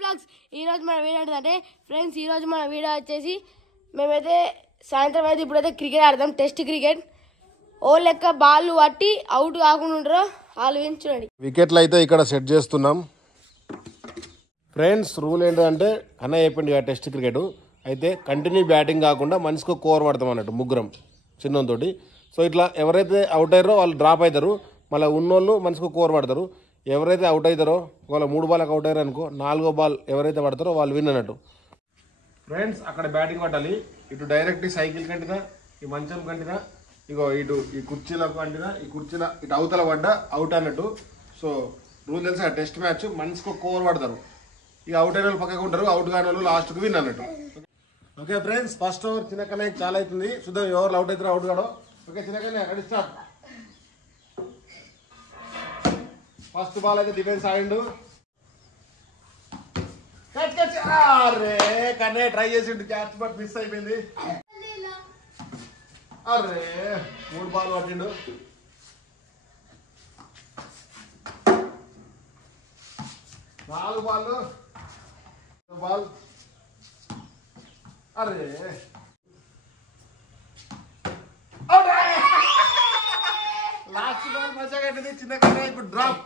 blogs ఈ రోజు మన వీడియో ఏంటంటే ఫ్రెండ్స్ ఈ రోజు మన వీడియో వచ్చేసి మేమైతే సాయంత్రం అయితే ఇప్పుడైతే క్రికెట్ ఆడదాం టెస్ట్ క్రికెట్ ఓ లెక్క బాల్ పట్టి అవుట్ కాకుండా ఉంటారో వాళ్ళు చూడండి వికెట్లు అయితే ఇక్కడ సెట్ చేస్తున్నాం ఫ్రెండ్స్ రూల్ ఏంటంటే అన్న చెప్పింది కదా టెస్ట్ క్రికెట్ అయితే కంటిన్యూ బ్యాటింగ్ కాకుండా మనిషికి కోర్ పడతాం అన్నట్టు ముగ్గురం చిన్నంతోటి సో ఇట్లా ఎవరైతే అవుట్ అయ్యారో వాళ్ళు డ్రాప్ అవుతారు మళ్ళీ ఉన్నోళ్ళు మనిషికి కోర్ పడతారు ఎవరైతే అవుట్ అవుతారో ఒకవేళ 3 బాల్కి అవుట్ అయ్యారు అనుకో 4వ బాల్ ఎవరైతే పడతారో వాళ్ళు విన్ అన్నట్టు ఫ్రెండ్స్ అక్కడ బ్యాటింగ్ పట్టాలి ఇటు డైరెక్ట్ ఈ సైకిల్ కంటినా ఈ మంచం కంటినా ఇగో ఇటు ఈ కుర్చీలకు కంటినా ఈ కుర్చీల ఇటు అవతల పడ్డా అవుట్ అన్నట్టు సో రూల్ తెలుసా టెస్ట్ మ్యాచ్ మనిషికి కోర్ పడతారు ఇక అవుట్ అయిన వాళ్ళు పక్కకు ఉంటారు అవుట్ కాని వాళ్ళు లాస్ట్కి విన్ అన్నట్టు ఓకే ఫ్రెండ్స్ ఫస్ట్ ఓవర్ చిన్నకనే చాలా అవుతుంది చూద్దాం ఎవరు అవుట్ అవుతారో అవుట్ కాడో ఓకే చిన్నకనే రెడీ స్టార్ట్ ఫస్ట్ బాల్ అయితే డిఫెన్స్ ఆడిండు అరే కన్నే ట్రై చేసిండు క్యాచ్ బట్ మిస్ అయిపోయింది అరే 3 బాల్ పట్టిండు నాలుగు బాల్ అరే లాస్ట్ బాల్ మంచిగా కట్టింది చిన్న కన్నా ఇప్పుడు డ్రాప్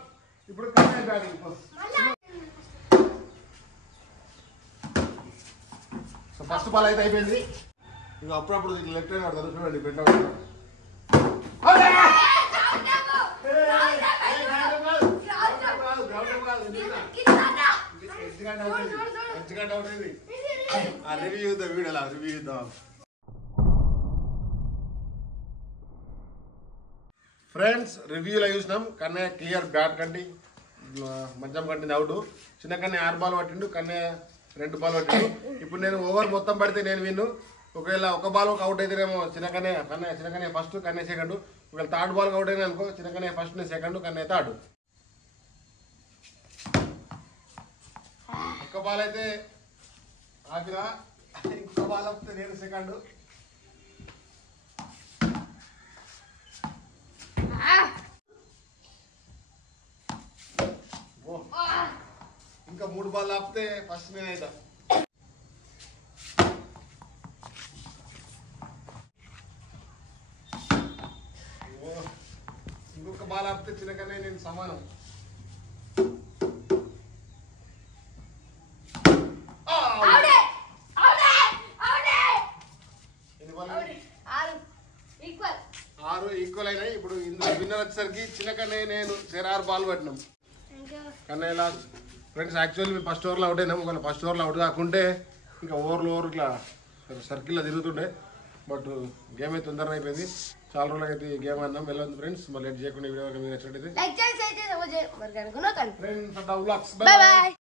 ఇప్పుడు కన్నా బ్యాటింగ్ సో ఫస్ట్ బాల్ అయితే అయిపోయింది ఇక అప్పుడప్పుడు లెఫ్ట్ హ్యాండ్ పడతారు చూడండి పెట్ట రివ్యూ వీడియో రివ్యూ ఇద్దాం ఫ్రెండ్స్ రివ్యూలో చూసినాం కన్నయ్య క్లియర్ బ్యాట్ కంటి మంచం కంటింది అవుట్ చిన్న కన్నయ్య 6 బాల్ పట్టిండు కన్నయ్య 2 బాల్ పట్టిండు ఇప్పుడు నేను ఓవర్ మొత్తం పడితే నేను విన్ను ఒకవేళ ఒక బాల్ అవుట్ అయితేనేమో చిన్న కన్నయ్య ఫస్ట్ కన్నయ్య సెకండ్ ఒకవేళ 3rd బాల్ అవుట్ అయినా అనుకో చిన్న కన్నయ్య ఫస్ట్ నేను సెకండ్ కన్నయ్య 3rd ఒక్క బాల్ అయితే ఆగిరా ఇంకొక బాల్ వస్తే నేను సెకండ్ ఇంకా 3 బాల్ ఆపితే ఫస్ట్ నేనైతా ఇంకొక బాల్ ఆపితే చిన్నకనే నేను సమానం ఆరు ఈక్వల్ అయినాయి ఇప్పుడు ఇందులో విన్నర్ వచ్చేసరికి చిన్నకనే నేను 6 బాల్ పట్టినాం కన్నయ్య లాస్ట్ ఫ్రెండ్స్ యాక్చువల్లీ మేము ఫస్ట్ ఓవర్లో అవుట్ అయినాం ఒకవేళ ఫస్ట్ ఓవర్లో అవుట్ కాకుంటే ఇంకా ఓవర్ ఇట్లా సర్కిల్లో తిరుగుతుండే బట్ గేమ్ అయితే తొందరగా అయిపోయింది చాలా రోజులకి అయితే గేమ్ ఆడినాం వెళ్ళొద్దు ఫ్రెండ్స్ మళ్ళీ లేట్ చేయకుండా వీడియో మీకు నచ్చినట్టయితే లైక్ చేసి ఫ్రెండ్స్